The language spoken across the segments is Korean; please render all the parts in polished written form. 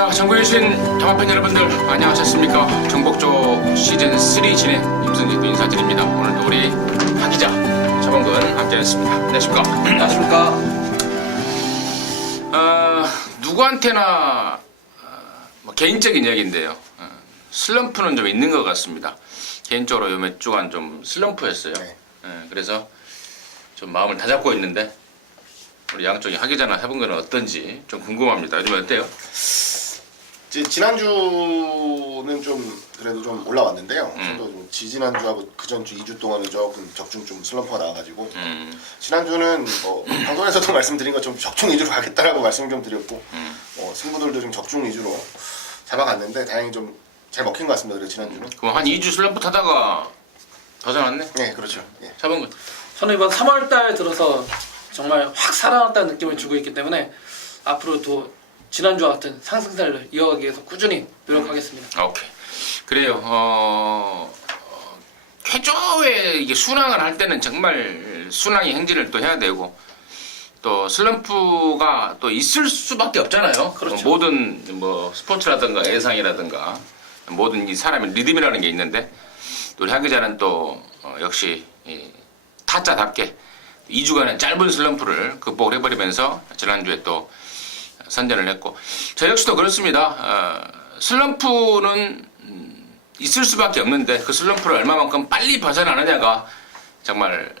자, 전국에 계신 영화팬 여러분들 안녕하셨습니까? 정복조 시즌3 진행 임승진도 인사드립니다. 오늘도 우리 박 기자, 차범근 함께하셨습니다. 안녕하십니까? 안녕하십니까? 누구한테나 뭐 개인적인 이야기인데요. 슬럼프는 좀 있는 것 같습니다. 개인적으로 요 몇 주간 좀 슬럼프였어요. 그래서 좀 마음을 다잡고 있는데 우리 양쪽이 박 기자나 해본 건 어떤지 좀 궁금합니다. 요즘 어때요? 지난주는 좀 그래도 좀 올라왔는데요. 저도 좀 지지난주하고 그전주 2주 동안은 조금 적중 좀 슬럼프가 나와가지고 지난주는 뭐 방송에서도 말씀드린 것처럼 적중 위주로 가겠다라고 말씀 좀 드렸고 승부들도 좀 적중 위주로 잡아갔는데 다행히 좀 잘 먹힌 것 같습니다. 그래서 지난주는. 그럼 한 2주 슬럼프 타다가 벗어났네? 네, 그렇죠. 예. 잡은 거. 저는 이번 3월달 들어서 정말 확 살아났다는 느낌을 주고 있기 때문에 앞으로도 지난주와 같은 상승세를 이어가기 위해서 꾸준히 노력하겠습니다. 오케이. 그래요. 최초에 이게 순항을 할 때는 정말 순항의 행진을 또 해야 되고 또 슬럼프가 또 있을 수밖에 없잖아요. 그렇죠. 모든 뭐 스포츠라든가 예상이라든가 모든 이 사람의 리듬이라는 게 있는데 또 우리 박 기자는 또 역시 타짜답게 2주간의 짧은 슬럼프를 극복을 해버리면서 지난주에 또 선전을 했고 저 역시도 그렇습니다. 슬럼프는 있을 수밖에 없는데 그 슬럼프를 얼마만큼 빨리 벗어나느냐가 정말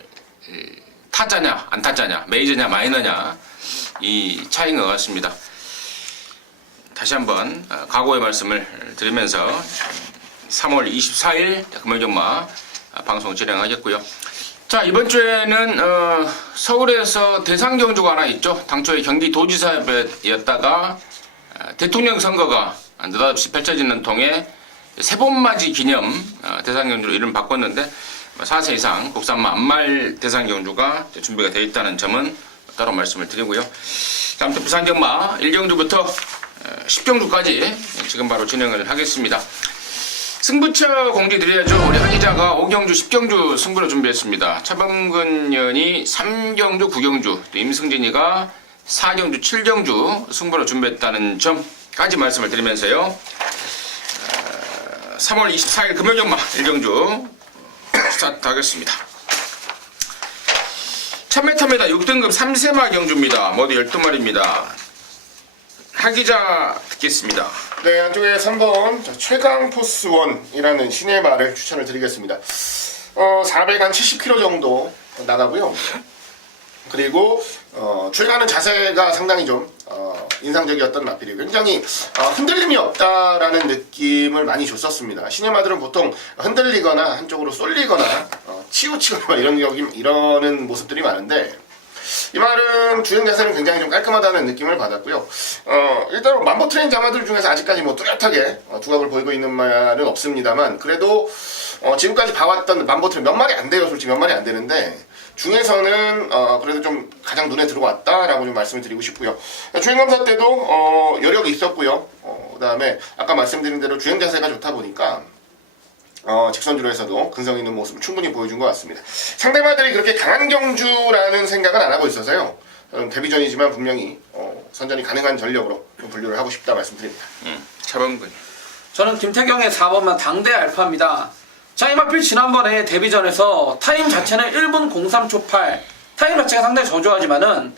타짜냐 안 타짜냐 메이저냐 마이너냐 이 차이인 것 같습니다. 다시 한번 각오의 말씀을 드리면서 3월 24일 금요일경마 방송 진행하겠고요. 자, 이번 주에는 서울에서 대상경주가 하나 있죠. 당초에 경기도지사였다가 대통령 선거가 느닷없이 펼쳐지는 통에 세번맞이 기념 대상경주로 이름 바꿨는데 4세 이상 국산마 암말 대상경주가 준비가 되어 있다는 점은 따로 말씀을 드리고요. 자, 아무튼 부산경마 1경주부터 10경주까지 지금 바로 진행을 하겠습니다. 승부처 공지 드려야죠. 우리 박 기자가 5경주, 10경주 승부를 준비했습니다. 차범근 의원이 3경주, 9경주, 또 임승진이가 4경주, 7경주 승부를 준비했다는 점까지 말씀을 드리면서요. 3월 24일 금요일경마 1경주 스타트하겠습니다. 1000m입니다. 6등급 3세마 경주입니다. 모두 12마리입니다. 박 기자 듣겠습니다. 네, 한쪽에 3번 최강포스1이라는 신의 말을 추천을 드리겠습니다. 470kg 정도 나가고요. 그리고 출가하는 자세가 상당히 좀 인상적이었던 마필이 굉장히 흔들림이 없다라는 느낌을 많이 줬었습니다. 신의 마들은 보통 흔들리거나 한쪽으로 쏠리거나 치우치거나 이러는 모습들이 많은데 이 말은 주행 자세는 굉장히 좀 깔끔하다는 느낌을 받았고요. 일단 만보 트레인 자마들 중에서 아직까지 뭐 뚜렷하게 두각을 보이고 있는 말은 없습니다만 그래도 지금까지 봐왔던 만보 트레인 몇 마리 안 돼요. 솔직히 몇 마리 안 되는데 중에서는 그래도 좀 가장 눈에 들어왔다라고 좀 말씀을 드리고 싶고요. 주행 검사 때도 여력이 있었고요. 그다음에 아까 말씀드린 대로 주행 자세가 좋다 보니까 직선주로에서도 근성 있는 모습을 충분히 보여준 것 같습니다. 상대마들이 그렇게 강한 경주라는 생각은 안 하고 있어서요. 데뷔전이지만 분명히 선전이 가능한 전력으로 좀 분류를 하고 싶다 말씀드립니다. 차범근. 저는 김태경의 4번만 당대 알파입니다. 자, 이 마필 지난번에 데뷔전에서 타임 자체는 1분 03초 8 타임 자체가 상당히 저조하지만은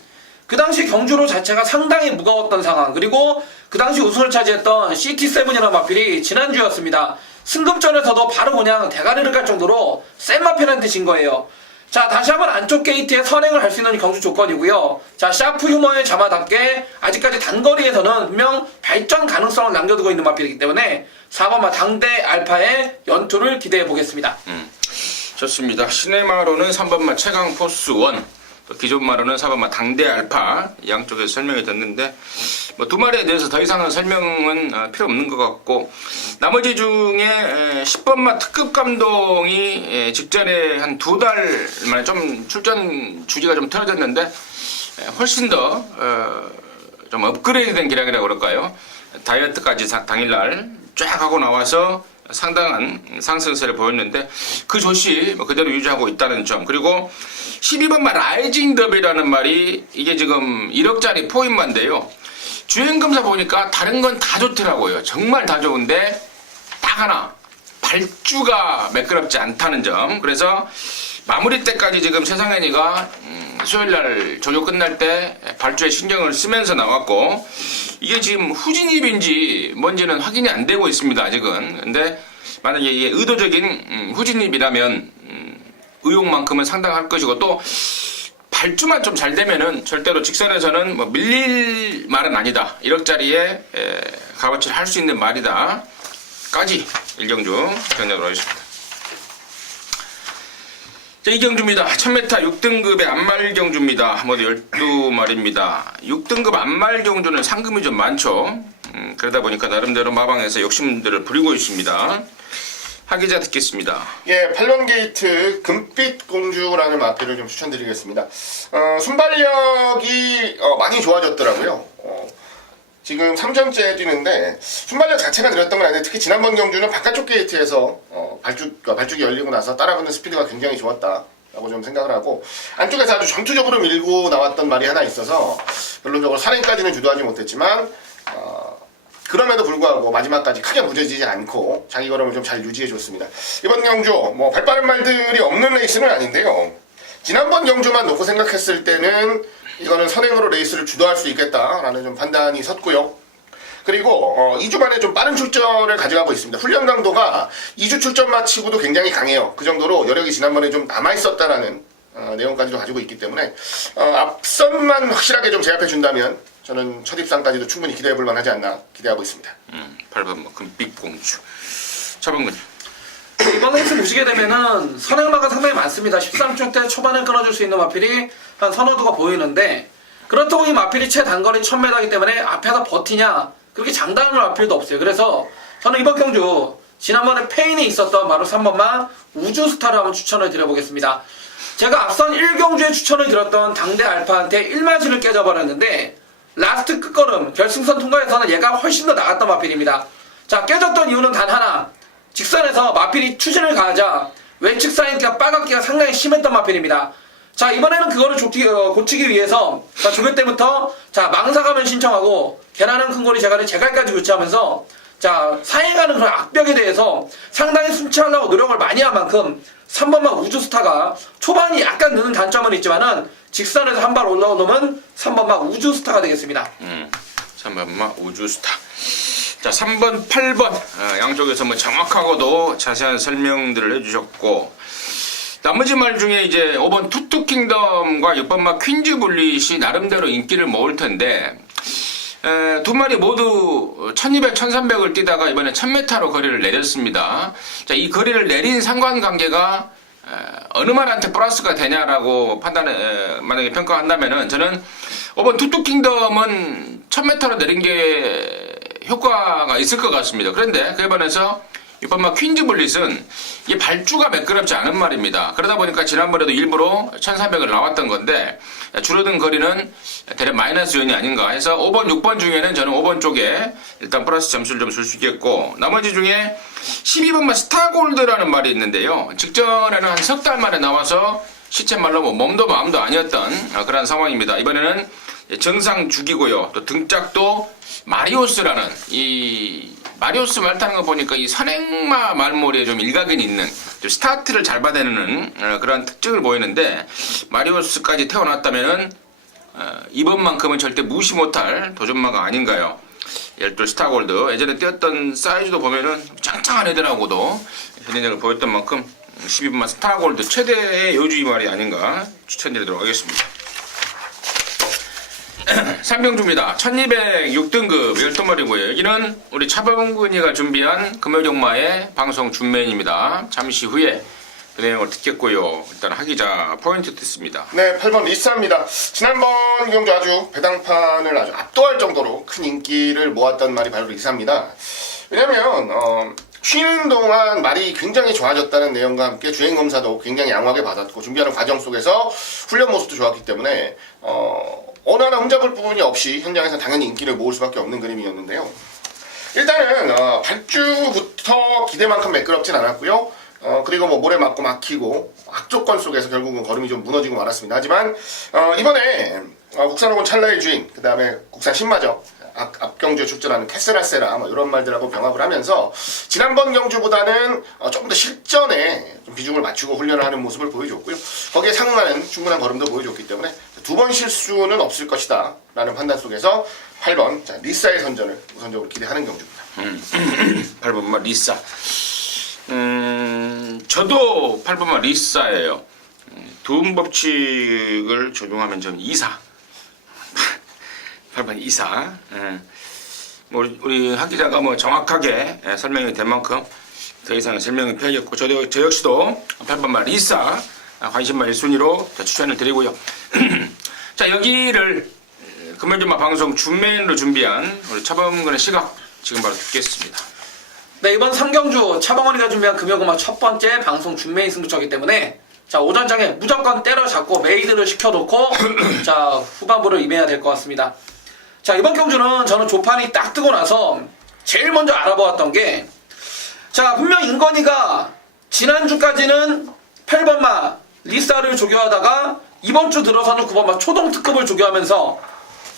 그 당시 경주로 자체가 상당히 무거웠던 상황 그리고 그 당시 우승을 차지했던 CT7이라는 마필이 지난주였습니다. 승급전에서도 바로 그냥 대가리를 깔 정도로 센 마필한테 진 거예요. 자, 다시 한번 안쪽 게이트에 선행을 할 수 있는 경주 조건이고요. 자, 샤프 휴머의 자마답게 아직까지 단거리에서는 분명 발전 가능성을 남겨두고 있는 마필이기 때문에 4번마 당대 알파의 연투를 기대해 보겠습니다. 좋습니다. 시네마로는 3번마 최강포스1, 또 기존마로는 4번마 당대 알파 양쪽에서 설명이 됐는데 뭐 두 마리에 대해서 더 이상은 설명은 필요 없는 것 같고 나머지 중에 10번마 특급 감동이 직전에 한 2달 만에 좀 출전 주기가 좀 틀어졌는데 훨씬 더 좀 업그레이드된 기량이라고 그럴까요? 다이어트까지 당일날 쫙 하고 나와서 상당한 상승세를 보였는데 그 조시 그대로 유지하고 있다는 점, 그리고 12번마 라이징 더비라는 말이 이게 지금 1억짜리 포인마인데요. 주행검사 보니까 다른 건 다 좋더라고요. 정말 다 좋은데 딱 하나 발주가 매끄럽지 않다는 점. 그래서 마무리 때까지 지금 최상현이가 수요일날 조교 끝날 때 발주에 신경을 쓰면서 나왔고, 이게 지금 후진입인지 뭔지는 확인이 안 되고 있습니다, 아직은. 근데 만약에 이게 의도적인 후진입이라면 의욕만큼은 상당할 것이고, 또 발주만 좀 잘 되면은 절대로 직선에서는 뭐 밀릴 말은 아니다, 1억짜리에 값어치를 할 수 있는 말이다 까지 일경주 견뎌도록 하겠습니다. 자, 이경주입니다. 1000m 6등급의 안말경주입니다. 모두 12마리입니다. 6등급 안말경주는 상금이 좀 많죠. 그러다 보니까 나름대로 마방에서 욕심들을 부리고 있습니다. 하기자 듣겠습니다. 예, 8번 게이트 금빛 공주라는 마필을 좀 추천드리겠습니다. 순발력이 많이 좋아졌더라고요. 지금 3전째 뛰는데 순발력 자체가 늘었던 건 아닌데, 특히 지난번 경주는 바깥쪽 게이트에서 발죽이 열리고 나서 따라붙는 스피드가 굉장히 좋았다라고 좀 생각을 하고, 안쪽에서 아주 전투적으로 밀고 나왔던 말이 하나 있어서 결론적으로 산행까지는 주도하지 못했지만 그럼에도 불구하고 마지막까지 크게 무뎌지지 않고 자기 걸음을 좀 잘 유지해줬습니다. 이번 경주 뭐 발빠른 말들이 없는 레이스는 아닌데요, 지난번 경주만 놓고 생각했을 때는 이거는 선행으로 레이스를 주도할 수 있겠다라는 좀 판단이 섰고요. 그리고 2주 만에 좀 빠른 출전을 가져가고 있습니다. 훈련 강도가 2주 출전 마치고도 굉장히 강해요. 그 정도로 여력이 지난번에 좀 남아있었다라는 내용까지도 가지고 있기 때문에 앞선만 확실하게 좀 제압해 준다면 저는 첫 입상까지도 충분히 기대해볼 만하지 않나 기대하고 있습니다. 8번 금빛공주. 차범근. 이번 레이스 보시게 되면은 선행마가 상당히 많습니다. 13초 때 초반에 끊어줄 수 있는 마필이 한 서너 두가 보이는데, 그렇다고 이 마필이 최단거리 1000m이기 때문에 앞에서 버티냐, 그렇게 장담할 마필도 없어요. 그래서 저는 이번 경주 지난번에 페인이 있었던 바로 3번마 우주스타를 한번 추천을 드려보겠습니다. 제가 앞선 1경주에 추천을 드렸던 당대 알파한테 1마진을 깨져버렸는데, 라스트 끝걸음 결승선 통과에서는 얘가 훨씬 더 나갔던 마필입니다. 자, 깨졌던 이유는 단 하나, 직선에서 마필이 추진을 가하자 외측 사인기가 빨갛기가 상당히 심했던 마필입니다. 자, 이번에는 그거를 고치기 위해서 조교 때부터 망사가면 신청하고 계란은 큰 고리 제갈까지 교체하면서 사행하는 그런 악벽에 대해서 상당히 순치하려고 노력을 많이 한 만큼 3번마 우주스타가 초반이 약간 느는 단점은 있지만은 직선에서 한 발 올라오면 3번마 우주스타가 되겠습니다. 3번마 우주스타. 자, 3번, 8번 양쪽에서 뭐 정확하고도 자세한 설명들을 해주셨고, 나머지 말 중에 이제 5번 투투킹덤과 6번마 퀸즈 블릿이 나름대로 인기를 모을 텐데, 두 마리 모두 1200, 1300을 뛰다가 이번에 1000m로 거리를 내렸습니다. 자, 이 거리를 내린 상관관계가 어느 말한테 플러스가 되냐라고 만약에 평가한다면은, 저는 5번 투투킹덤은 1000m로 내린 게 효과가 있을 것 같습니다. 그런데 그에 반해서 6번마 퀸즈 블릿은 이게 발주가 매끄럽지 않은 말입니다. 그러다 보니까 지난번에도 일부러 1300을 나왔던 건데, 줄어든 거리는 대략 마이너스 요인이 아닌가 해서 5번, 6번 중에는 저는 5번 쪽에 일단 플러스 점수를 좀 줄 수 있겠고, 나머지 중에 12번마 스타골드라는 말이 있는데요, 직전에는 한 석 달 만에 나와서 시체 말로 뭐 몸도 마음도 아니었던 그런 상황입니다. 이번에는 정상 죽이고요, 또 등짝도 마리오스라는, 이 마리오스 말 타는 거 보니까 이 선행마 말머리에 좀 일각이 있는, 좀 스타트를 잘 받아내는 그런 특징을 보이는데, 마리오스까지 태어났다면은 이번만큼은 절대 무시 못할 도전마가 아닌가요? 12 스타골드, 예전에 뛰었던 사이즈도 보면은 짱짱한 애들하고도 현행력을 보였던 만큼 12번마 스타골드 최대의 요주의 말이 아닌가 추천드리도록 하겠습니다. 3병주입니다. 1206등급 12마리고요. 여기는 우리 차범근이가 준비한 금요정마의 방송 준메인입니다. 잠시 후에 그 내용을 듣겠고요. 일단 하기자 포인트 듣습니다. 네, 8번 리사입니다. 지난번 경주 아주 배당판을 아주 압도할 정도로 큰 인기를 모았던 말이 바로 리사입니다. 왜냐면 쉬는 동안 말이 굉장히 좋아졌다는 내용과 함께 주행검사도 굉장히 양호하게 받았고, 준비하는 과정 속에서 훈련 모습도 좋았기 때문에 어느 하나 흠잡을 부분이 없이 현장에서 당연히 인기를 모을 수밖에 없는 그림이었는데요. 일단은 발주부터 기대만큼 매끄럽진 않았고요. 그리고 뭐 모래 맞고 막히고 악조건 속에서 결국은 걸음이 좀 무너지고 말았습니다. 하지만 이번에 국산호군 찰나의 주인, 그 다음에 국산 신마저 앞경주에 출전하는 캐세라세라 뭐 이런 말들하고 병합을 하면서 지난번 경주보다는 조금 더 실전에 좀 비중을 맞추고 훈련을 하는 모습을 보여줬고요. 거기에 상응하는 충분한 걸음도 보여줬기 때문에 두 번 실수는 없을 것이다 라는 판단 속에서 8번 리사의 선전을 우선적으로 기대하는 경주입니다. 8번마 리사. 저도 8번마 리사예요. 두음 법칙을 적용하면 좀 이사. 8번 이사. 뭐 우리 학 기자가 뭐 정확하게 설명이 된 만큼 더 이상 설명이 필요했고 저 역시도 8번마 리사 관심만 1순위로 추천을 드리고요. 자, 여기를 금요일마 방송 준메인으로 준비한 우리 차범근의 시각 지금 바로 듣겠습니다. 네, 이번 3경주 차범근이가 준비한 금요일마 첫 번째 방송 준메인 승부처이기 때문에 자, 오전장에 무조건 때려잡고 메이드를 시켜놓고 자, 후반부를 임해야 될 것 같습니다. 자, 이번 경주는 저는 조판이 딱 뜨고 나서 제일 먼저 알아보았던 게 자, 분명 인건이가 지난주까지는 8번마 리사를 조교하다가 이번 주 들어서는 9번마 초동특급을 조교하면서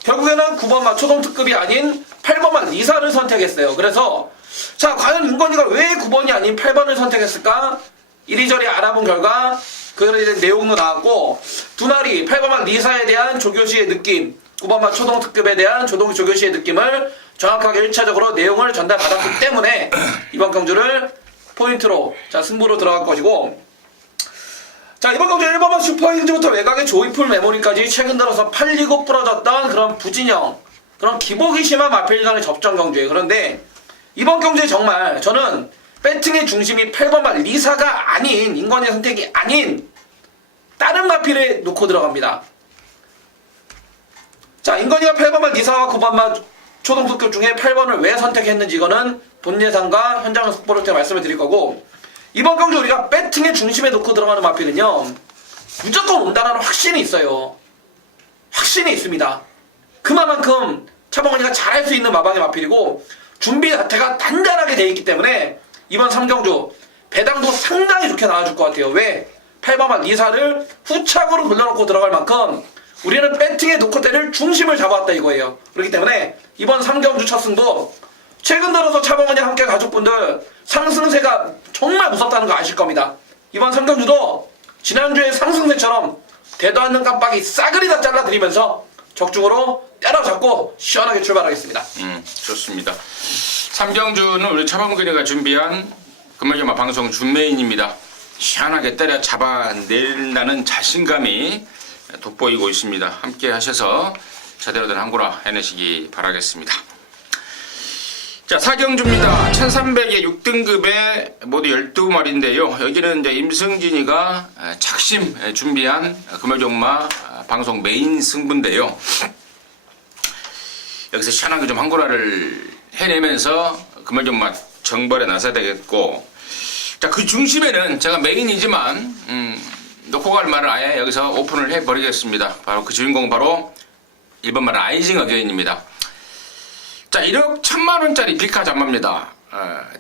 결국에는 9번마 초동특급이 아닌 8번마 리사를 선택했어요. 그래서 자, 과연 인건이가 왜 9번이 아닌 8번을 선택했을까? 이리저리 알아본 결과 그에 대한 내용도 나왔고 두 마리 8번마 리사에 대한 조교시의 느낌 9번마 초동특급에 대한 조교시의 느낌을 정확하게 1차적으로 내용을 전달받았기 때문에 이번 경주를 포인트로 자, 승부로 들어갈 것이고 자, 이번 경주 1번마 슈퍼히즈부터 외곽의 조이풀 메모리까지 최근 들어서 팔리고 부러졌던 그런 부진영 그런 기복이 심한 마필전의 접전 경주예요. 그런데 이번 경주에 정말 저는 배팅의 중심이 8번마 리사가 아닌 인건의 선택이 아닌 다른 마필에 놓고 들어갑니다. 자, 인건이가 8번마 리사와 9번마 초동특급 중에 8번을 왜 선택했는지 이거는 본 예상과 현장 속보를 때 말씀을 드릴 거고 이번 경주 우리가 배팅의 중심에 놓고 들어가는 마필은요 무조건 온다라는 확신이 있어요. 확신이 있습니다. 그만큼 차범근이가 잘할 수 있는 마방의 마필이고 준비 자체가 단단하게 돼 있기 때문에 이번 3경주 배당도 상당히 좋게 나와줄 것 같아요. 왜? 8번마 리사를 후착으로 돌려놓고 들어갈 만큼 우리는 배팅의 놓고대를 중심을 잡아왔다 이거예요. 그렇기 때문에 이번 3경주 첫 승도 최근 들어서 차범근이와 함께 가족분들 상승세가 정말 무섭다는 거 아실 겁니다. 이번 3경주도 지난주의 상승세처럼 대도 않는 깜빡이 싸그리 다 잘라드리면서 적중으로 때려잡고 시원하게 출발하겠습니다. 좋습니다. 3경주는 우리 차범근이가 준비한 금요일마 방송 준메인입니다. 시원하게 때려 잡아낸다는 자신감이 돋보이고 있습니다. 함께 하셔서 제대로 된 항구라 해내시기 바라겠습니다. 자, 4경주입니다. 1300에 6등급에 모두 12마리인데요. 여기는 이제 임승진이가 작심 준비한 금요일마 방송 메인 승부인데요. 여기서 시원하게 좀 항구라를 해내면서 금요일마 정벌에 나서야 되겠고 자, 그 중심에는 제가 메인이지만 놓고 갈 말을 아예 여기서 오픈을 해버리겠습니다. 바로 그 주인공은 바로 1번마 라이징 어게인입니다. 자, 1억 1000만원짜리 비카 잠마입니다.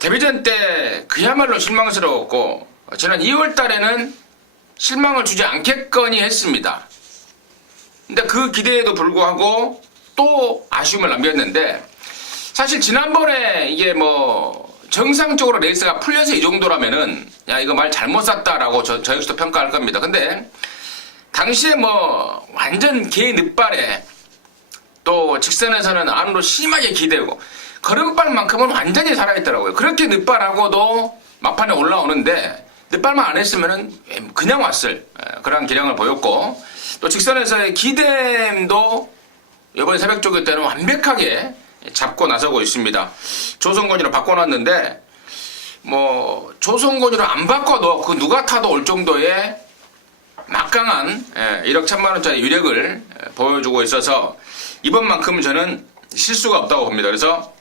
데뷔전 때 그야말로 실망스러웠고 지난 2월 달에는 실망을 주지 않겠거니 했습니다. 근데 그 기대에도 불구하고 또 아쉬움을 남겼는데 사실 지난번에 이게 뭐 정상적으로 레이스가 풀려서 이 정도라면은 야 이거 말 잘못 샀다라고 저 역시도 평가할 겁니다. 근데 당시에 뭐 완전 개 늦발에 또 직선에서는 안으로 심하게 기대고 걸음발만큼은 완전히 살아있더라고요. 그렇게 늦발하고도 막판에 올라오는데 늦발만 안 했으면은 그냥 왔을 그런 기량을 보였고 또 직선에서의 기대도 이번 새벽 조교 때는 완벽하게 잡고 나서고 있습니다. 조성곤이로 바꿔놨는데 뭐 조성곤이로 안 바꿔도 그 누가 타도 올 정도의 막강한 1억 1000만원짜리 유력을 보여주고 있어서 이번만큼은 저는 실수가 없다고 봅니다. 그래서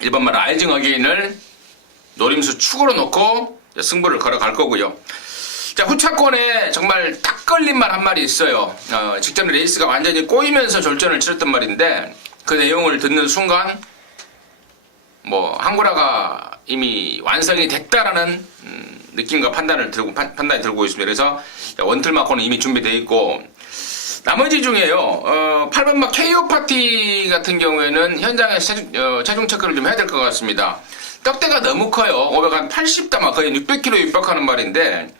1번마 라이징 어게인을 노림수 축으로 놓고 승부를 걸어갈 거고요. 자, 후차권에 정말 딱 걸린 말 한 마리 있어요. 직전 레이스가 완전히 꼬이면서 졸전을 치렀던 말인데 그 내용을 듣는 순간 뭐 항구라가 이미 완성이 됐다라는 느낌과 판단이 들고 있습니다. 그래서 원틀마코는 이미 준비되어 있고 나머지 중에요. 8번마 KO 파티 같은 경우에는 현장에서 체중 체크를 좀 해야 될 것 같습니다. 떡대가 너무 커요. 580담아 거의 600kg에 육박하는 말인데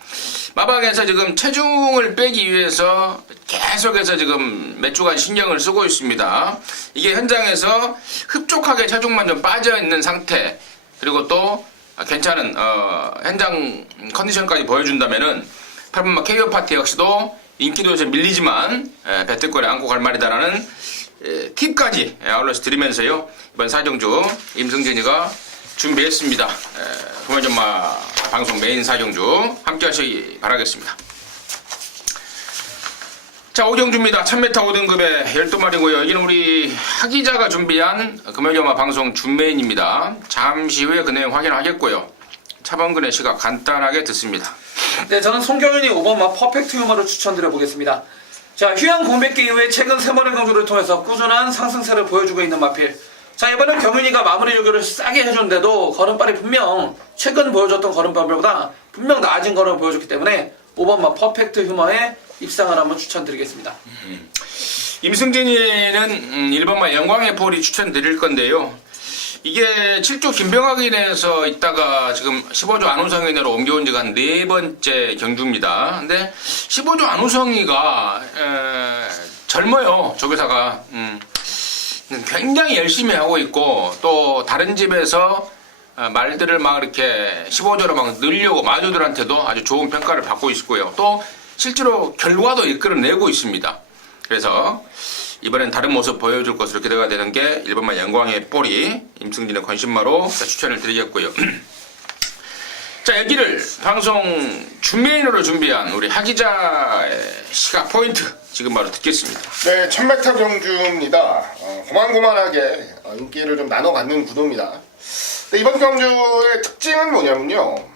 마방에서 지금 체중을 빼기 위해서 계속해서 지금 몇 주간 신경을 쓰고 있습니다. 이게 현장에서 흡족하게 체중만 좀 빠져 있는 상태 그리고 또 괜찮은 현장 컨디션까지 보여준다면은 8번마 KO 파티 역시도 인기도에서 밀리지만 배틀권에 안고 갈 말이다라는 팁까지 아울러서 드리면서요. 이번 사경주 임승진이가 준비했습니다. 구매전마 방송 메인 사경주 함께 하시기 바라겠습니다. 자, 오경주입니다. 1000m 5등급의 12마리고요. 여기는 우리 하기자가 준비한 금요일마 방송 준메인입니다. 잠시 후에 그 내용 확인하겠고요. 차범근의 시각 간단하게 듣습니다. 네, 저는 송경윤이 5번마 퍼펙트 휴머를 추천드려보겠습니다. 자, 휴양 공백기 이후에 최근 3번의 경주를 통해서 꾸준한 상승세를 보여주고 있는 마필. 자, 이번엔 경윤이가 마무리 조교를 싸게 해줬는데도 걸음발이 분명 최근 보여줬던 걸음발보다 분명 나아진 걸음을 보여줬기 때문에 5번마 퍼펙트 휴머에 입상을 한번 추천드리겠습니다. 임승진이는 1번마 영광의 폴이 추천드릴 건데요. 이게 7조 김병학인에서 있다가 지금 15조 안우성인으로 옮겨온 지가 한 4번째 경주입니다. 근데 15조 안우성이가 젊어요. 조교사가. 굉장히 열심히 하고 있고 또 다른 집에서 말들을 막 이렇게 15조로 막 늘려고 마주들한테도 아주 좋은 평가를 받고 있고요. 또 실제로 결과도 이끌어내고 있습니다. 그래서 이번엔 다른 모습 보여줄 것으로 기대가 되는 게 1번마 영광의 뽀리 임승진의 관심마로 추천을 드리겠고요. 자, 여기를 방송 준메인으로 준비한 우리 하기자의 시각 포인트 지금 바로 듣겠습니다. 네, 1000m 경주입니다. 고만고만하게 인기를 좀 나눠 갖는 구도입니다. 근데 이번 경주의 특징은 뭐냐면요.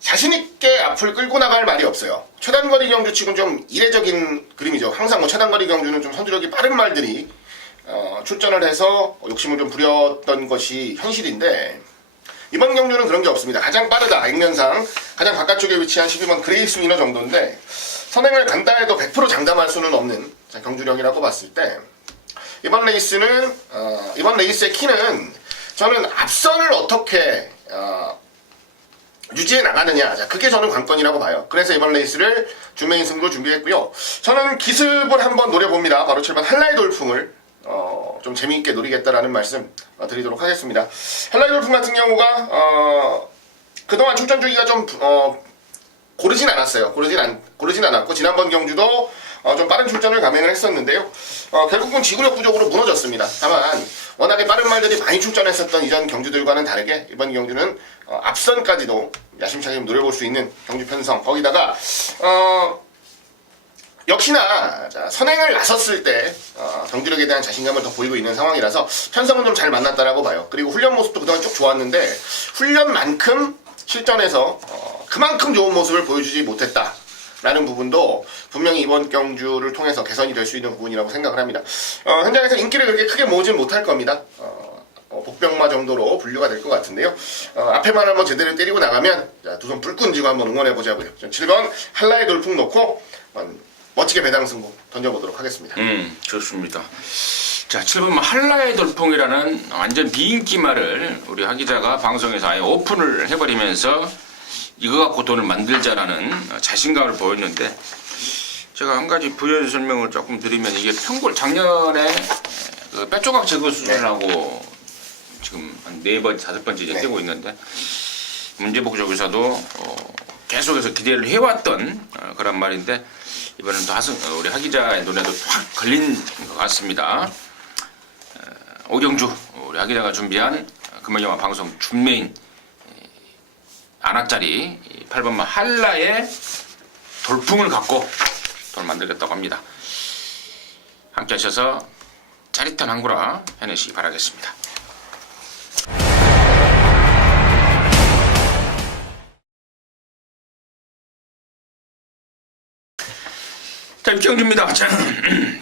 자신있게 앞을 끌고 나갈 말이 없어요. 최단거리 경주 치고는 좀 이례적인 그림이죠. 항상 뭐 최단거리 경주는 좀 선두력이 빠른 말들이 출전을 해서 욕심을 좀 부렸던 것이 현실인데 이번 경주는 그런 게 없습니다. 가장 빠르다. 액면상 가장 바깥쪽에 위치한 12번 그레이스 위너 정도인데 선행을 간다 해도 100% 장담할 수는 없는 경주력이라고 봤을 때 이번 레이스는 이번 레이스의 키는 저는 앞선을 어떻게 유지해 나가느냐. 자, 그게 저는 관건이라고 봐요. 그래서 이번 레이스를 준메인 승부로 준비했고요. 저는 기습을 한번 노려봅니다. 바로 7번 한라의 돌풍을 좀 재미있게 노리겠다라는 말씀 드리도록 하겠습니다. 한라의 돌풍 같은 경우가 그동안 출전 주기가 좀 고르진 않았어요. 고르진 않았고 지난번 경주도 좀 빠른 출전을 감행을 했었는데요. 결국은 지구력 부족으로 무너졌습니다. 다만 워낙에 빠른 말들이 많이 출전했었던 이전 경주들과는 다르게 이번 경주는 앞선까지도 야심차게 좀 노려볼 수 있는 경주 편성. 거기다가 역시나 선행을 나섰을 때 경주력에 대한 자신감을 더 보이고 있는 상황이라서 편성은 좀 잘 만났다라고 봐요. 그리고 훈련 모습도 그동안 쭉 좋았는데 훈련만큼 실전에서 그만큼 좋은 모습을 보여주지 못했다. 라는 부분도 분명히 이번 경주를 통해서 개선이 될 수 있는 부분이라고 생각을 합니다. 현장에서 인기를 그렇게 크게 모으진 못할 겁니다. 복병마 정도로 분류가 될 것 같은데요. 앞에만 한번 제대로 때리고 나가면 두 손 불끈 쥐고 한번 응원해보자고요. 7번 한라의 돌풍 놓고 멋지게 배당 승부 던져보도록 하겠습니다. 좋습니다. 자, 7번 한라의 돌풍이라는 완전 비인기말을 우리 하기자가 방송에서 아예 오픈을 해버리면서 이거 갖고 돈을 만들자라는 자신감을 보였는데 제가 한 가지 부연 설명을 조금 드리면 이게 평골 작년에 그 뼈조각 제거 수술하고 지금 한 4번, 5번째 이제 뛰고 있는데 문제복 조교사도 계속해서 기대를 해왔던 그런 말인데 이번엔 또 우리 하기자의 눈에도 확 걸린 것 같습니다. 오경주 우리 하기자가 준비한 금요일영화 방송 준메인 안악짜리 8번마 한라의 돌풍을 갖고 돈 만들겠다고 합니다. 함께 하셔서 짜릿한 한구라 해내시기 바라겠습니다. 자, 육경주입니다.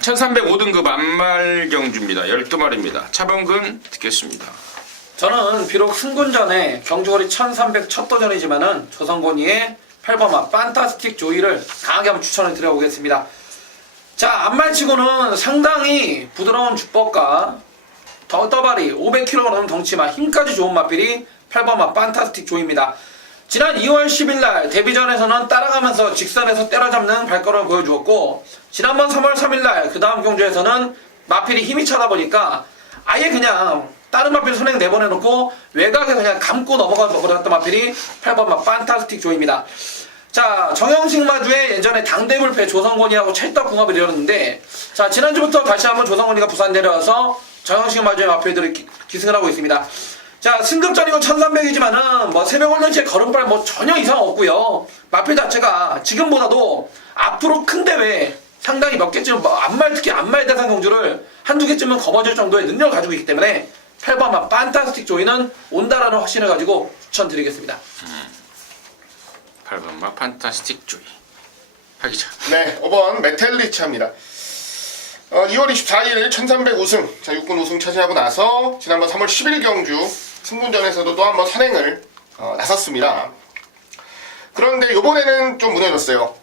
1305등급 안말경주입니다. 12마리입니다. 차범근 듣겠습니다. 저는 비록 승군전에 경주거리 1300 첫 도전이지만은 조성곤이의 8번마 판타스틱 조이를 강하게 한번 추천을 드려보겠습니다. 자, 앞말치고는 상당히 부드러운 주법과 떠바리 500kg 덩치만 힘까지 좋은 맛필이 8번맛 판타스틱 조입니다. 지난 2월 10일날 데뷔전에서는 따라가면서 직선에서 때려잡는 발걸음을 보여주었고, 지난번 3월 3일날 그 다음 경주에서는 마필이 힘이 차다 보니까 아예 그냥 다른 마필 선행 내보내놓고 외곽에 그냥 감고 넘어갔던 마필이 8번맛 판타스틱 조입니다. 자, 정영식 마주에 예전에 당대불패 조성곤이하고 찰떡궁합을 이뤘는데, 자, 지난주부터 다시 한번 조성곤이가 부산 내려와서 정영식 마주의 마필들이 기승을 하고 있습니다. 자, 승급전이고 1300이지만은 뭐 새벽훈련시에 걸음발 뭐 전혀 이상 없고요. 마필 자체가 지금보다도 앞으로 큰 대회 상당히 몇 개쯤 특히 안말 대상 경주를 한두 개쯤은 거머쥘 정도의 능력을 가지고 있기 때문에 8번맛 판타스틱 조이는 온다라는 확신을 가지고 추천드리겠습니다. 8번맛 판타스틱 조이 하기자. 네, 5번 메텔리차입니다. 2월 24일 1300 우승, 자, 6군 우승 차지하고 나서 지난번 3월 10일 경주 승분전에서도 또 한번 선행을 나섰습니다. 그런데 이번에는 좀 무너졌어요.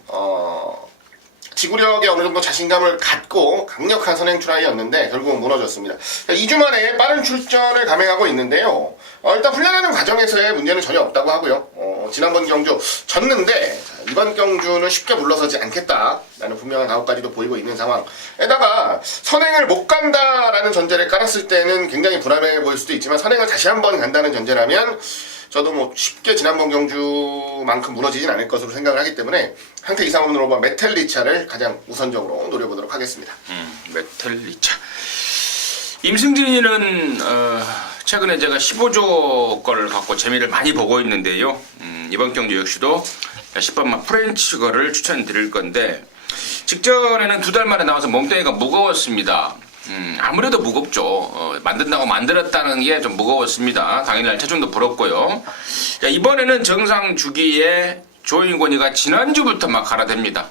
지구력에 어느 정도 자신감을 갖고 강력한 선행 트라이였는데 결국은 무너졌습니다. 2주 만에 빠른 출전을 감행하고 있는데요. 일단 훈련하는 과정에서의 문제는 전혀 없다고 하고요. 지난번 경주 졌는데 이번 경주는 쉽게 물러서지 않겠다라는 분명한 각오까지도 보이고 있는 상황에다가 선행을 못 간다라는 전제를 깔았을 때는 굉장히 불안해 보일 수도 있지만 선행을 다시 한번 간다는 전제라면 저도 뭐 쉽게 지난번 경주만큼 무너지진 않을 것으로 생각을 하기 때문에 한태 이상으로 5번 메텔리차를 가장 우선적으로 노려보도록 하겠습니다. 메텔리차. 임승진이는 최근에 제가 15조 거를 갖고 재미를 많이 보고 있는데요. 이번 경주 역시도 10번만 프렌치 거를 추천드릴 건데, 직전에는 2달 만에 나와서 몸뚱이가 무거웠습니다. 아무래도 무겁죠. 만든다고 만들었다는 게 좀 무거웠습니다. 당일날 체중도 불었고요. 자, 이번에는 정상 주기에 조인권이가 지난주부터 막 갈아댑니다.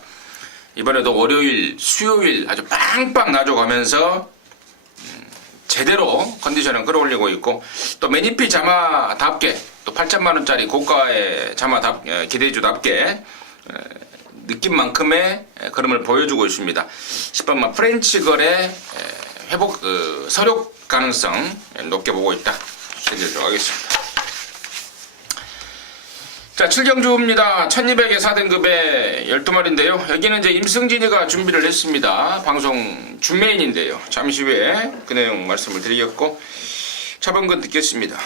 이번에도 월요일, 수요일 아주 빵빵 나줘가면서 제대로 컨디션을 끌어올리고 있고, 또 매니피 자마답게 또 8천만원짜리 고가의 자마 기대주답게 느낌만큼의 걸음을 보여주고 있습니다. 10번만 프렌치걸의 회복 서력 가능성 높게 보고 있다. 드리도록 하겠습니다. 자, 7경주입니다. 1200의 4등급에 12마리인데요. 여기는 이제 임승진이가 준비를 했습니다. 방송 준메인인데요. 잠시 후에 그 내용 말씀을 드리겠고, 차범근 듣겠습니다.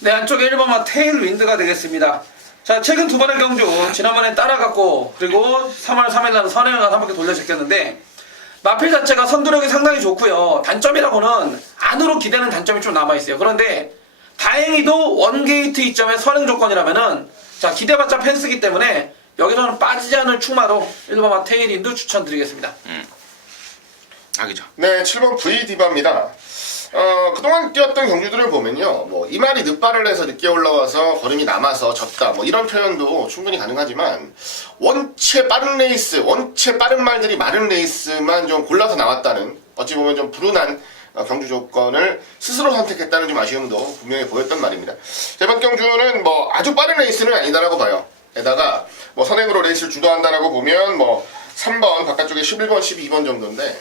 네, 안쪽에 1번만 테일윈드가 되겠습니다. 자, 최근 2번의 경주, 지난번에 따라갔고, 그리고 3월 3일날 선행을 가서 한 바퀴 돌려 제꼈는데, 마필 자체가 선두력이 상당히 좋고요. 단점이라고는 안으로 기대는 단점이 좀 남아있어요. 그런데 다행히도 원게이트 이점의 선행 조건이라면은, 자, 기대봤자 펜스기 때문에 여기서는 빠지지 않을 충마로 1번만 테일윈드 추천드리겠습니다. 하기죠. 네, 7번 V디바입니다. 그동안 뛰었던 경주들을 보면요, 뭐 이말이 늦발을 해서 늦게 올라와서 걸음이 남아서 졌다, 뭐 이런 표현도 충분히 가능하지만, 원체 빠른 레이스, 원체 빠른 말들이 많은 레이스만 좀 골라서 나왔다는, 어찌 보면 좀 불운한 경주 조건을 스스로 선택했다는 좀 아쉬움도 분명히 보였던 말입니다. 이번 경주는 뭐 아주 빠른 레이스는 아니다라고 봐요. 게다가 뭐 선행으로 레이스를 주도한다라고 보면 뭐 3번 바깥쪽에 11번, 12번 정도인데,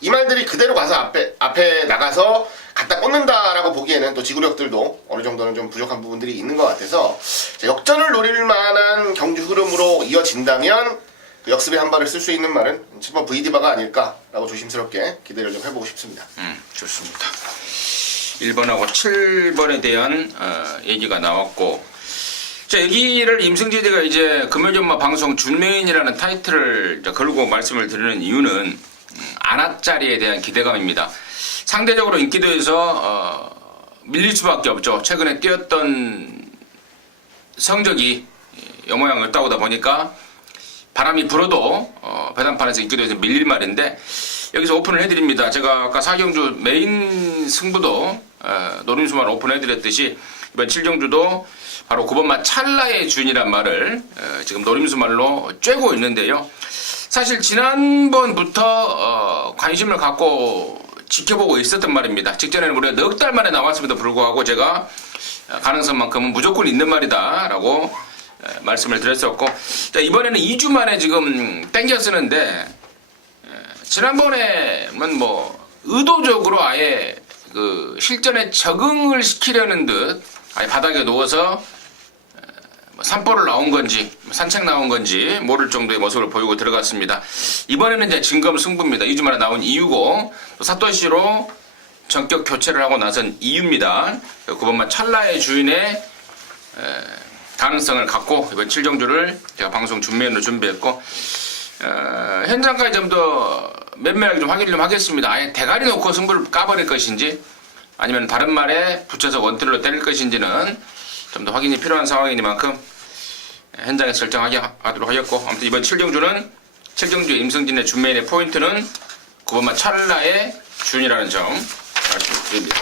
이 말들이 그대로 가서 앞에 나가서 갖다 꽂는다라고 보기에는 또 지구력들도 어느 정도는 좀 부족한 부분들이 있는 것 같아서, 역전을 노릴 만한 경주 흐름으로 이어진다면 그 역습의 한 발을 쓸 수 있는 말은 7번 V디바가 아닐까라고 조심스럽게 기대를 좀 해보고 싶습니다. 좋습니다. 1번하고 7번에 대한 얘기가 나왔고, 자, 여기를 임승진이가 이제 금요전마 방송 준메인이라는 타이틀을 이제 걸고 말씀을 드리는 이유는 안압자리에 대한 기대감입니다. 상대적으로 인기도에서 밀릴 수밖에 없죠. 최근에 뛰었던 성적이 여모양을 따오다 보니까 바람이 불어도 배당판에서 인기도에서 밀릴 말인데, 여기서 오픈을 해드립니다. 제가 아까 4경주 메인 승부도 노림수만 오픈해드렸듯이 이번 7경주도 바로 9번마 찰나의 준이란 말을 지금 노림수말로 쬐고 있는데요. 사실 지난번부터 관심을 갖고 지켜보고 있었던 말입니다. 직전에는 무려 넉 달 만에 나왔음에도 불구하고 제가 가능성만큼은 무조건 있는 말이다 라고 말씀을 드렸었고, 자, 이번에는 2주 만에 지금 땡겨 쓰는데 지난번에는 뭐 의도적으로 아예 그 실전에 적응을 시키려는 듯 아예 바닥에 누워서 산보를 나온 건지 산책 나온 건지 모를 정도의 모습을 보이고 들어갔습니다. 이번에는 이제 진검승부입니다. 2주 만에 나온 이유고 또 사토시로 전격 교체를 하고 나선 이유입니다. 9번만 찰나의 주인의 가능성을 갖고 이번 7정주를 제가 방송 준비면으로 준비했고 현장까지 좀 더 면밀하게 좀 확인을 좀 하겠습니다. 아예 대가리 놓고 승부를 까버릴 것인지 아니면 다른 말에 붙여서 원투로 때릴 것인지는 좀 더 확인이 필요한 상황이니만큼 현장에서 결정하게 하도록 하겠고 아무튼 이번 7정주는 7정주 임승진의 준메인의 포인트는 9번만 찰나의 주인이라는 점 말씀드립니다.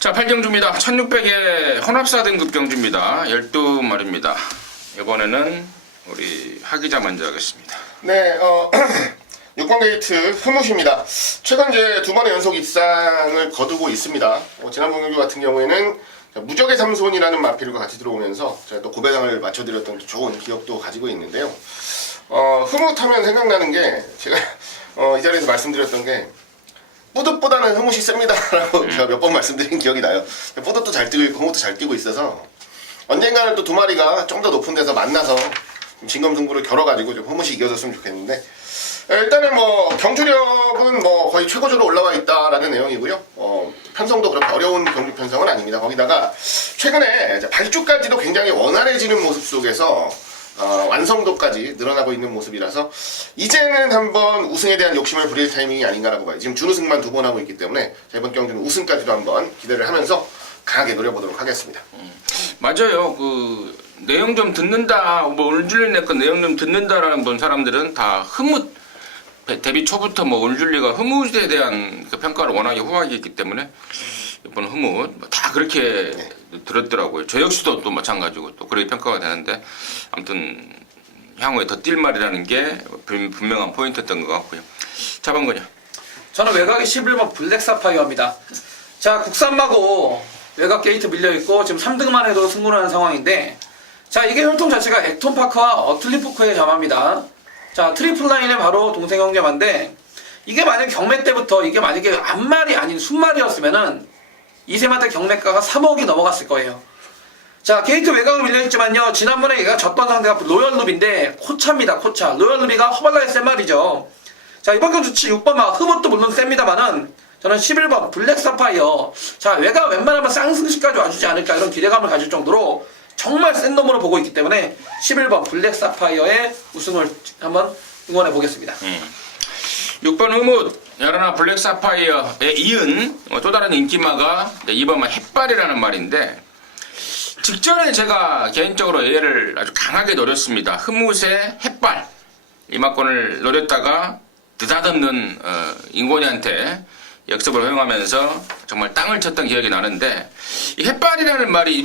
자 8정주입니다. 1600의 혼합사 등급 경주입니다. 12마리입니다. 이번에는 우리 하기자 먼저 하겠습니다. 네, 6번 게이트 흐뭇입니다. 최근 이제 2번의 연속 입상을 거두고 있습니다. 지난번 경주 같은 경우에는 무적의 삼손이라는 마필과 같이 들어오면서 제가 또 고배당을 맞춰드렸던 좋은 기억도 가지고 있는데요. 흐뭇하면 생각나는 게 제가 이 자리에서 말씀드렸던 게 뿌듯보다는 흐뭇이 셉니다 라고 제가 몇 번 말씀드린 기억이 나요. 뿌듯도 잘 뛰고 있고 흐뭇도 잘 뛰고 있어서 언젠가는 또 두 마리가 좀 더 높은 데서 만나서 진검승부를 겨뤄가지고 좀 흐뭇이 이겨졌으면 좋겠는데 일단은 뭐 경주력은 뭐 거의 최고조로 올라와 있다라는 내용이고요. 편성도 그렇게 어려운 경주 편성은 아닙니다. 거기다가 최근에 발주까지도 굉장히 원활해지는 모습 속에서 완성도까지 늘어나고 있는 모습이라서 이제는 한번 우승에 대한 욕심을 부릴 타이밍이 아닌가라고 봐요. 지금 준우승만 2번 하고 있기 때문에 이번 경주는 우승까지도 한번 기대를 하면서 강하게 노려보도록 하겠습니다. 맞아요. 그 내용 좀 듣는다, 뭐 울줄리 내거 내용 좀 듣는다라는 분 사람들은 다 흐뭇 데뷔 초부터 뭐 울줄리가 흐뭇에 대한 그 평가를 워낙에 후하게 했기 때문에 이번 흐뭇 다 그렇게 들었더라고요. 저 역시도 또 마찬가지고 또 그렇게 평가가 되는데 아무튼 향후에 더 뛸 말이라는 게 분명한 포인트였던 것 같고요. 자방군요. 저는 외곽이 11번 블랙 사파이어입니다. 자 국산마고 외곽 게이트 밀려있고 지금 3등만 해도 승부를 하는 상황인데 자 이게 혈통 자체가 액톤파크와 어틀리포크의 자마입니다. 자 트리플 라인에 바로 동생 형제만데 이게 만약에 경매 때부터 이게 만약에 암말이 아닌 순말이었으면은 이세마대 경매가가 3억이 넘어갔을 거예요. 자 게이트 외곽은 밀려있지만요 지난번에 얘가 졌던 상대가 로열루비인데 코차입니다. 코차 로열루비가 허발라에 센 말이죠. 자 이번 경주 6번 막 흐뭇도 물론 셉니다만은 저는 11번 블랙 사파이어 자 외곽 웬만하면 쌍승시까지 와주지 않을까 이런 기대감을 가질 정도로 정말 센 놈으로 보고 있기 때문에 11번 블랙 사파이어의 우승을 한번 응원해 보겠습니다. 6번 흐뭇 야라나 블랙 사파이어에 이은 또 다른 인기마가 2번만 햇발이라는 말인데 직전에 제가 개인적으로 얘를 아주 강하게 노렸습니다. 흐뭇의 햇발 이 막권을 노렸다가 느닷없는 인곤이한테 역습을 허용하면서 정말 땅을 쳤던 기억이 나는데 이 햇발이라는 말이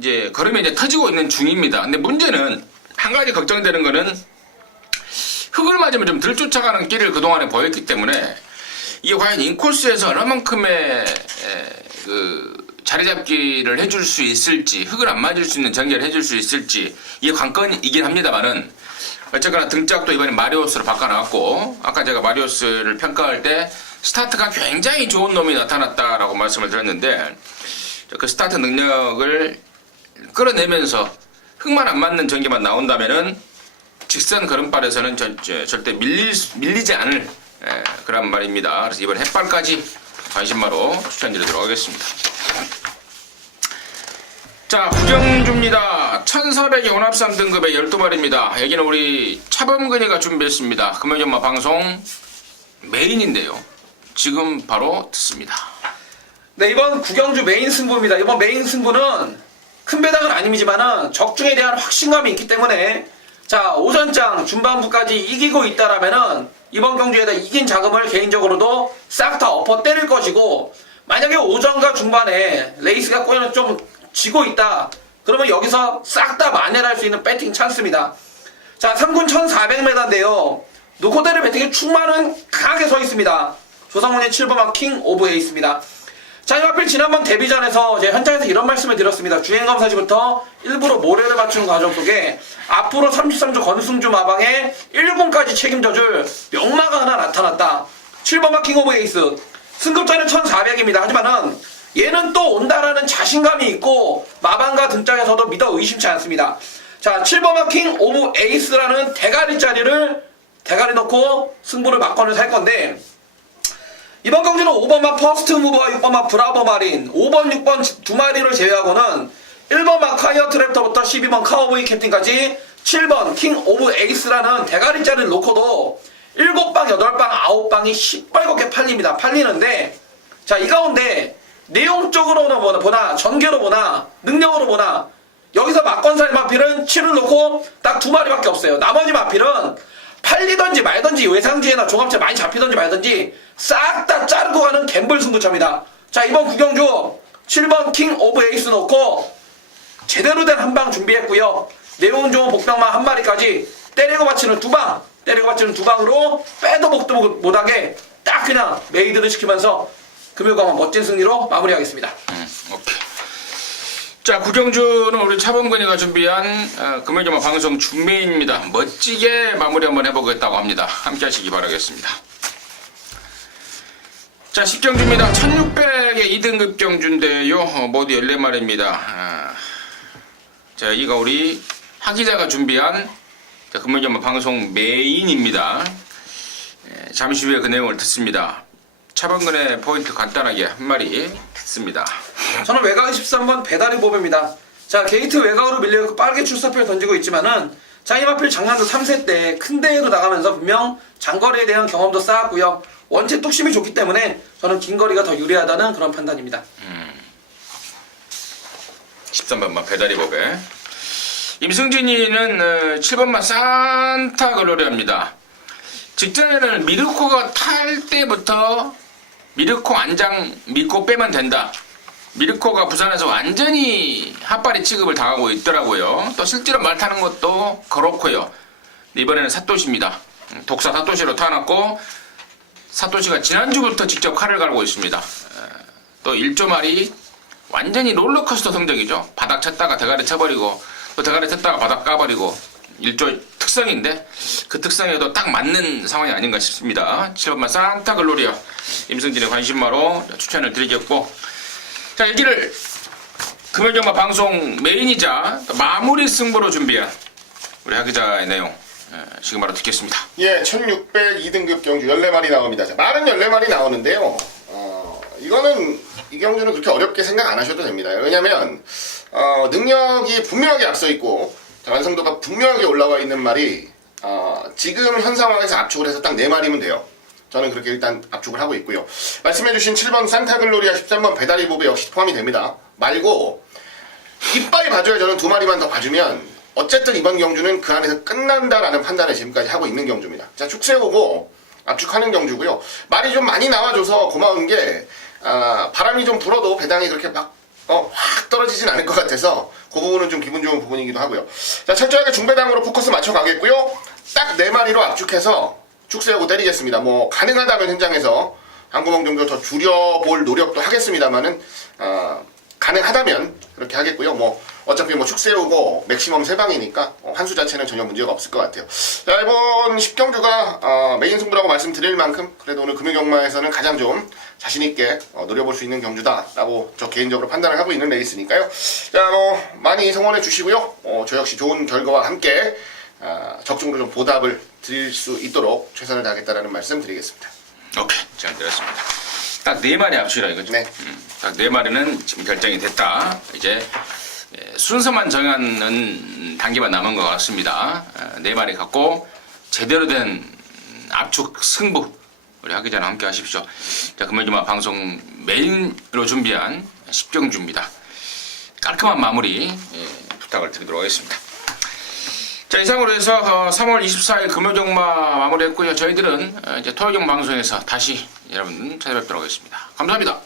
이제 걸음이 이제 터지고 있는 중입니다. 근데 문제는 한 가지 걱정되는 거는 흙을 맞으면 좀 덜 쫓아가는 길을 그동안에 보였기 때문에 이게 과연 인코스에서 얼마만큼의 그 자리 잡기를 해줄 수 있을지 흙을 안 맞을 수 있는 전개를 해줄 수 있을지 이게 관건이긴 합니다만은 어쨌거나 등짝도 이번에 마리오스로 바꿔놨고 아까 제가 마리오스를 평가할 때 스타트가 굉장히 좋은 놈이 나타났다라고 말씀을 드렸는데 그 스타트 능력을 끌어내면서 흙만 안 맞는 전개만 나온다면은 직선 걸음발에서는 절대 밀리지 않을 그런 말입니다. 그래서 이번 햇발까지 관심마로 추천드리도록 하겠습니다. 자, 구경주입니다. 1400의 혼합상 등급의 12마리입니다. 여기는 우리 차범근이가 준비했습니다. 금요일연마 방송 메인인데요. 지금 바로 듣습니다. 네 이번 구경주 메인 승부입니다. 이번 메인 승부는 큰 배당은 아니지만은 적중에 대한 확신감이 있기 때문에 자 오전장 중반부까지 이기고 있다라면은 이번 경주에다 이긴 자금을 개인적으로도 싹 다 엎어 때릴 것이고 만약에 오전과 중반에 레이스가 꼬여서 좀 지고 있다 그러면 여기서 싹 다 만회할 수 있는 배팅 찬스입니다. 자 3군 1400m인데요 노코데르 배팅에 충만은 강하게 서 있습니다. 조상훈의 7번마 킹 오브 에이스입니다. 자, 하필 지난번 데뷔전에서 제 현장에서 이런 말씀을 드렸습니다. 주행검사시부터 일부러 모래를 맞추는 과정 속에 앞으로 33조 권승주 마방에 1군까지 책임져줄 명마가 하나 나타났다. 7번 마킹 오브 에이스. 승급자는 1400입니다. 하지만은 얘는 또 온다라는 자신감이 있고 마방과 등짝에서도 믿어 의심치 않습니다. 자, 7번 마킹 오브 에이스라는 대가리 넣고 승부를 막건을 살 건데, 이번 경기는 5번 마 퍼스트 무버와 6번 마 브라보 마린, 5번, 6번 두 마리를 제외하고는 1번 마 카이어 트랩터부터 12번 카우보이 캡틴까지 7번 킹 오브 에이스라는 대가리짜리를 놓고도 7방, 8방, 9방이 시뻘겋게 팔리는데, 자, 이 가운데 내용적으로 보나 전개로 보나 능력으로 보나 여기서 막건살 마필은 7을 놓고 딱 두 마리밖에 없어요. 나머지 마필은 팔리던지 말던지 외상지에나 종합체 많이 잡히던지 말던지 싹 다 자르고 가는 갬블 승부처입니다. 자, 이번 구경주 7번 킹 오브 에이스 놓고 제대로 된 한 방 준비했고요. 내용 좋은 복병만 한 마리까지 때리고 받치는 두 방으로 빼도 먹도 못하게 딱 그냥 메이드를 시키면서 금요강화 멋진 승리로 마무리하겠습니다. 오케이. 자, 구경주는 우리 차범근이가 준비한 금요일마 방송 준비입니다. 멋지게 마무리 한번 해보겠다고 합니다. 함께 하시기 바라겠습니다. 자, 10경주입니다. 1600의 2등급 경주인데요. 모두 14마리입니다. 자, 여기가 우리 하기자가 준비한 금요일마 방송 메인입니다. 잠시 후에 그 내용을 듣습니다. 차범근의 포인트 간단하게 한 마리 듣습니다. 저는 외곽 13번 배달이 보배입니다. 자, 게이트 외곽으로 밀려있고 빠르게 출사표를 던지고 있지만은, 자, 이마필 작년도 3세 때 큰 대회도 나가면서 분명 장거리에 대한 경험도 쌓았고요. 원체 뚝심이 좋기 때문에 저는 긴 거리가 더 유리하다는 그런 판단입니다. 13번만 배달이 보배. 임승진이는 7번만 산타 글로리아입니다. 직전에는 미르코가 탈 때부터 미르코 안장 믿고 빼면 된다. 미르코가 부산에서 완전히 핫바리 취급을 당하고 있더라고요. 또 실제로 말 타는 것도 그렇고요. 이번에는 사토시입니다. 독사 사토시로 타놨고, 사토시가 지난주부터 직접 칼을 갈고 있습니다. 또 1조 말이 완전히 롤러코스터 성적이죠. 바닥 쳤다가 대가리 쳐버리고, 또 대가리 쳤다가 바닥 까버리고, 1조 특성인데 그 특성에도 딱 맞는 상황이 아닌가 싶습니다. 7번만 산타 글로리아 임승진의 관심마로 추천을 드리겠고, 자, 여기를 금요일경마 방송 메인이자 마무리 승부로 준비한 우리 하기자의 내용 지금 바로 듣겠습니다. 예, 1600 2등급 경주 14마리 나옵니다. 자, 말은 14마리 나오는데요. 이거는 이 경주는 그렇게 어렵게 생각 안 하셔도 됩니다. 왜냐면 능력이 분명하게 앞서 있고 완성도가 분명하게 올라와 있는 말이 지금 현 상황에서 압축을 해서 딱 4마리면 돼요. 저는 그렇게 일단 압축을 하고 있고요. 말씀해주신 7번 산타글로리아 13번 배달이 보배 역시 포함이 됩니다. 말고 이빨 봐줘야 저는 2마리만 더 봐주면 어쨌든 이번 경주는 그 안에서 끝난다라는 판단을 지금까지 하고 있는 경주입니다. 자, 축 세우고 압축하는 경주고요. 말이 좀 많이 나와줘서 고마운 게 바람이 좀 불어도 배당이 그렇게 막 확 떨어지진 않을 것 같아서 그 부분은 좀 기분 좋은 부분이기도 하고요. 자, 철저하게 중배당으로 포커스 맞춰 가겠고요. 딱 4마리로 압축해서 축 세우고 때리겠습니다. 뭐 가능하다면 현장에서 한 구멍 정도 더 줄여볼 노력도 하겠습니다만은 가능하다면 그렇게 하겠고요. 뭐 어차피 뭐 축 세우고 맥시멈 3방이니까 한 수 자체는 전혀 문제가 없을 것 같아요. 자, 이번 10경주가 메인 승부라고 말씀드릴 만큼 그래도 오늘 금요경마에서는 가장 좀 자신있게 노려볼 수 있는 경주다라고 저 개인적으로 판단을 하고 있는 레이스니까요. 자, 많이 성원해 주시고요. 저 역시 좋은 결과와 함께 적중으로 좀 보답을 드릴 수 있도록 최선을 다하겠다라는 말씀 드리겠습니다. 오케이, 잘 들었습니다. 딱 4마리 압축이라 이거죠. 네. 딱 4마리는 지금 결정이 됐다. 이제 순서만 정하는 단계만 남은 것 같습니다. 4마리 갖고 제대로 된 압축 승부 우리 하기자랑 함께 하십시오. 자, 금요일마 방송 메인으로 준비한 10경주입니다. 깔끔한 마무리 부탁을 드리도록 하겠습니다. 자, 이상으로 해서 3월 24일 금요경마 마무리했고요. 저희들은 이제 토요경 방송에서 다시 여러분 찾아뵙도록 하겠습니다. 감사합니다.